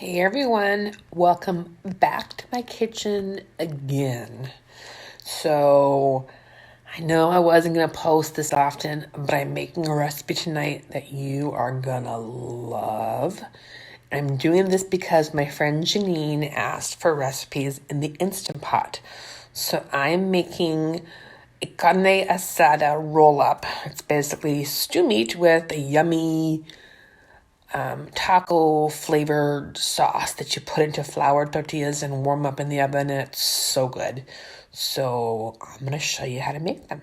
Hey everyone, welcome back to my kitchen again. So, I know I wasn't going to post this often, but I'm making a recipe tonight that you are going to love. I'm doing this because my friend Janine asked for recipes in the Instant Pot. So, I'm making a Carne Asada roll up. It's basically stew meat with a yummy taco flavored sauce that you put into flour tortillas and warm up in the oven, and it's so good. So I'm going to show you how to make them.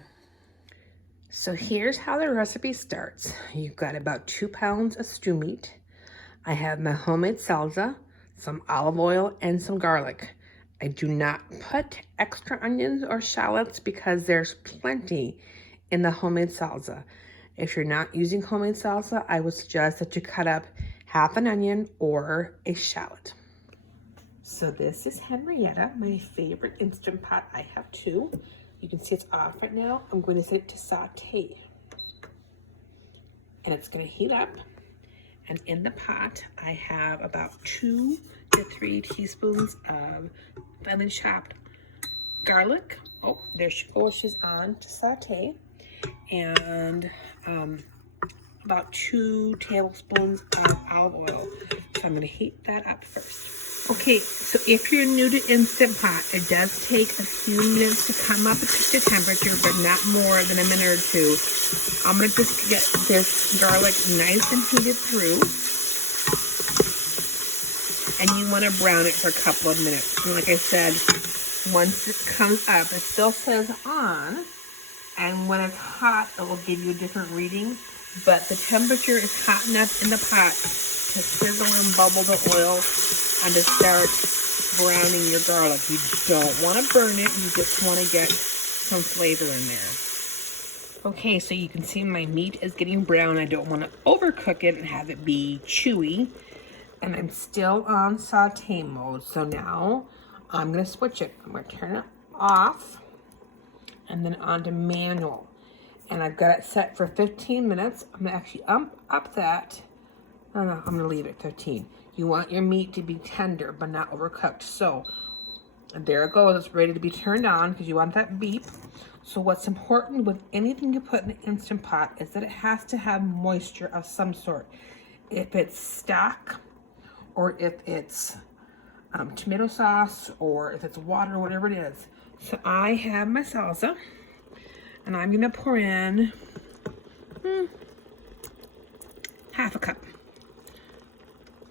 So here's how the recipe starts. You've got about 2 pounds of stew meat. I have my homemade salsa, some olive oil, and some garlic. I do not put extra onions or shallots because there's plenty in the homemade salsa. If you're not using homemade salsa, I would suggest that you cut up half an onion or a shallot. So this is Henrietta, my favorite Instant Pot. I have 2. You can see it's off right now. I'm going to set it to saute. And it's going to heat up. And in the pot, I have about 2 to 3 teaspoons of finely chopped garlic. Oh, there she goes. She's on to saute. And about 2 tablespoons of olive oil. So I'm going to heat that up first. Okay, so if you're new to Instant Pot, it does take a few minutes to come up to temperature, but not more than a minute or 2. I'm going to just get this garlic nice and heated through. And you want to brown it for a couple of minutes. And like I said, once it comes up, it still says on. And when it's hot, it will give you a different reading. But the temperature is hot enough in the pot to sizzle and bubble the oil and to start browning your garlic. You don't want to burn it. You just want to get some flavor in there. Okay, so you can see my meat is getting brown. I don't want to overcook it and have it be chewy. And I'm still on saute mode. So now I'm going to switch it. I'm going to turn it off and then on to manual. And I've got it set for 15 minutes. I'm going to actually up that. No, I'm going to leave it 15. You want your meat to be tender but not overcooked. So there it goes. It's ready to be turned on because you want that beep. So what's important with anything you put in the Instant Pot is that it has to have moisture of some sort. If it's stock, or if it's tomato sauce, or if it's water, whatever it is. So I have my salsa, and I'm gonna pour in half a cup.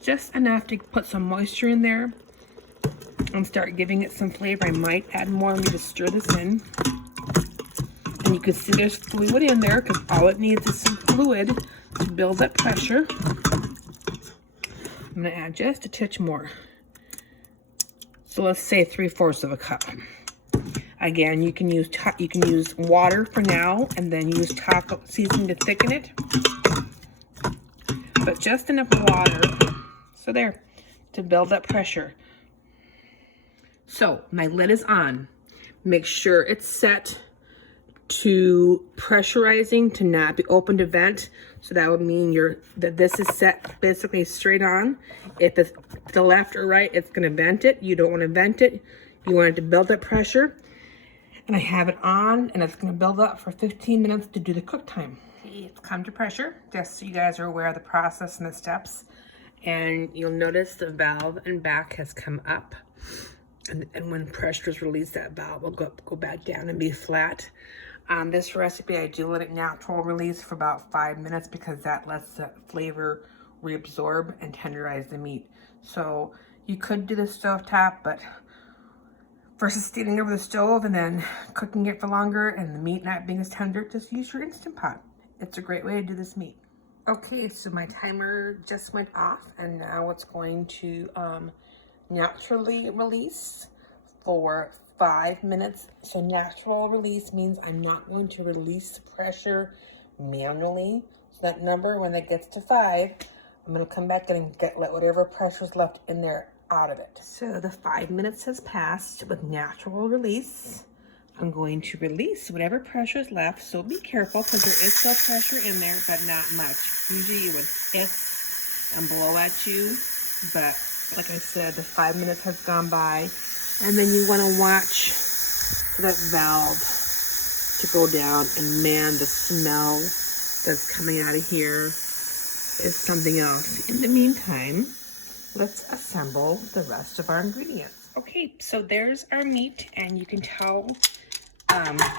Just enough to put some moisture in there and start giving it some flavor. I might add more when we just stir this in. And you can see there's fluid in there because all it needs is some fluid to build that pressure. I'm gonna add just a touch more. So let's say 3/4 of a cup. Again, you can use water for now, and then use taco seasoning to thicken it. But just enough water, so there, to build that pressure. So my lid is on. Make sure it's set to pressurizing to not be open to vent. So that would mean that this is set basically straight on. If it's to the left or right, it's going to vent it. You don't want to vent it. You want it to build that pressure. And I have it on, and it's going to build up for 15 minutes to do the cook time. It's come to pressure, just so you guys are aware of the process and the steps. And you'll notice the valve and back has come up. And when pressure is released, that valve will go back down and be flat. On this recipe, I do let it natural release for about 5 minutes because that lets the flavor reabsorb and tenderize the meat. So you could do the stovetop, but versus standing over the stove and then cooking it for longer and the meat not being as tender, just use your Instant Pot. It's a great way to do this meat. Okay, so my timer just went off, and now it's going to naturally release for 5 minutes. So natural release means I'm not going to release the pressure manually. So that number, when it gets to 5, I'm going to come back and let whatever pressure's left in there out of it. So the 5 minutes has passed with natural release. I'm going to release whatever pressure is left. So be careful because there is still pressure in there, but not much. Usually it would hiss and blow at you, but Like I said, the 5 minutes has gone by. And then you want to watch for that valve to go down. And man, the smell that's coming out of here is something else. In the meantime, let's assemble the rest of our ingredients. Okay, so there's our meat, and you can tell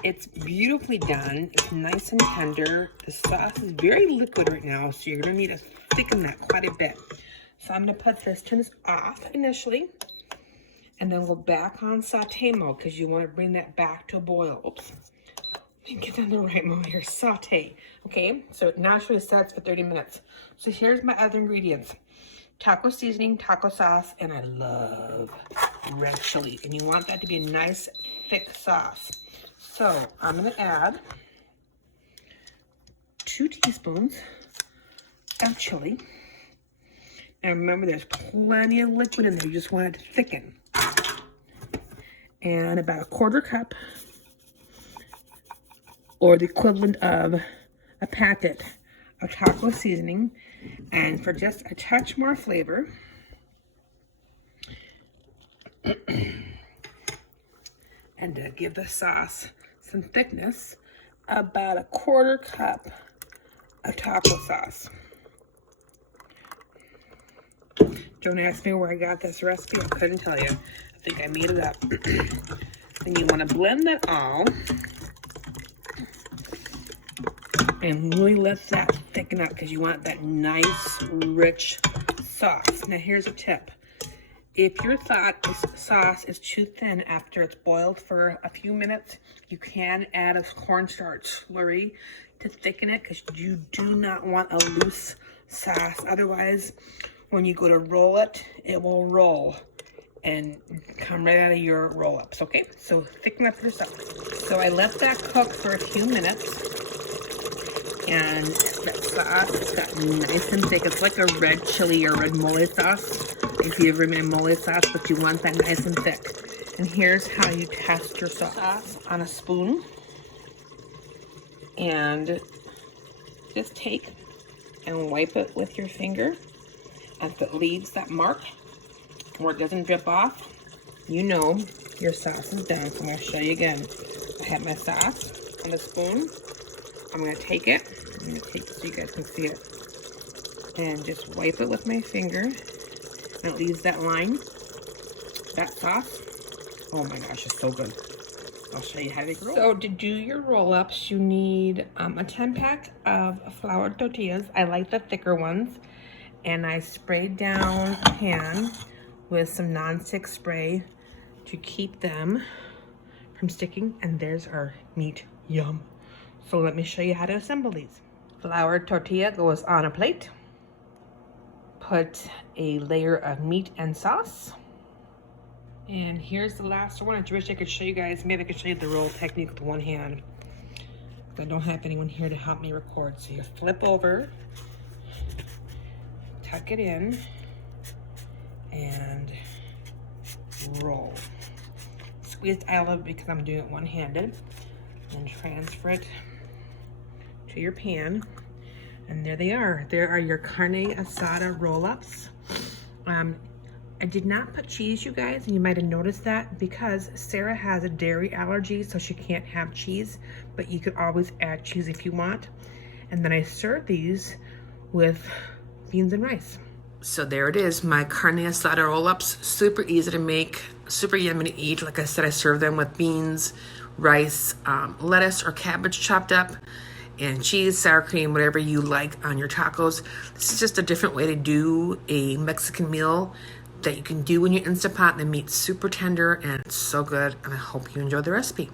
it's beautifully done. It's nice and tender. The sauce is very liquid right now, so you're gonna need to thicken that quite a bit. So I'm gonna turn this off initially, and then we'll back on saute mode because you want to bring that back to a boil. Oops, let me get on the right mode here. Saute. Okay, so it naturally sets for 30 minutes. So here's my other ingredients: taco seasoning, taco sauce, and I love red chili. And you want that to be a nice thick sauce. So I'm gonna add 2 teaspoons of chili. And remember, there's plenty of liquid in there. You just want it to thicken. And about 1/4 cup, or the equivalent of a packet of taco seasoning. And for just a touch more flavor, and to give the sauce some thickness, about 1/4 cup of taco sauce. Don't ask me where I got this recipe. I couldn't tell you. I think I made it up. Then you want to blend that all and really let that thicken up because you want that nice, rich sauce. Now here's a tip. If your sauce is too thin after it's boiled for a few minutes, you can add a cornstarch slurry to thicken it because you do not want a loose sauce. Otherwise, when you go to roll it, it will roll and come right out of your roll-ups, okay? So thicken up your sauce. So I let that cook for a few minutes, and that sauce got nice and thick. It's like a red chili or red mole sauce, if you ever made mole sauce, but you want that nice and thick. And here's how you test your sauce on a spoon. And just take and wipe it with your finger. And if it leaves that mark or it doesn't drip off, you know your sauce is done. So I'm going to show you again. I have my sauce on the spoon. I'm going to take it. I'm going to take it so you guys can see it. And just wipe it with my finger. And it leaves that line. That sauce. Oh my gosh, it's so good. I'll show you how to roll. So to do your roll-ups, you need a 10-pack of flour tortillas. I like the thicker ones. And I sprayed down a pan with some non-stick spray to keep them from sticking. And there's our meat. Yum. So let me show you how to assemble these. Flour tortilla goes on a plate. Put a layer of meat and sauce. And here's the last one. I wish I could show you guys. Maybe I could show you the roll technique with one hand. I don't have anyone here to help me record. So you flip over, tuck it in, and roll. Squeeze it out of it because I'm doing it one-handed. And transfer it to your pan. And there they are. There are your carne asada roll-ups. I did not put cheese, you guys, and you might have noticed that because Sarah has a dairy allergy, so she can't have cheese, but you could always add cheese if you want. And then I serve these with beans and rice. So there it is, my carne asada roll-ups. Super easy to make, super yummy to eat. Like I said, I serve them with beans, rice, lettuce or cabbage chopped up, and cheese, sour cream, whatever you like on your tacos. This is just a different way to do a Mexican meal that you can do in your Instant Pot. The meat's super tender and it's so good, and I hope you enjoy the recipe.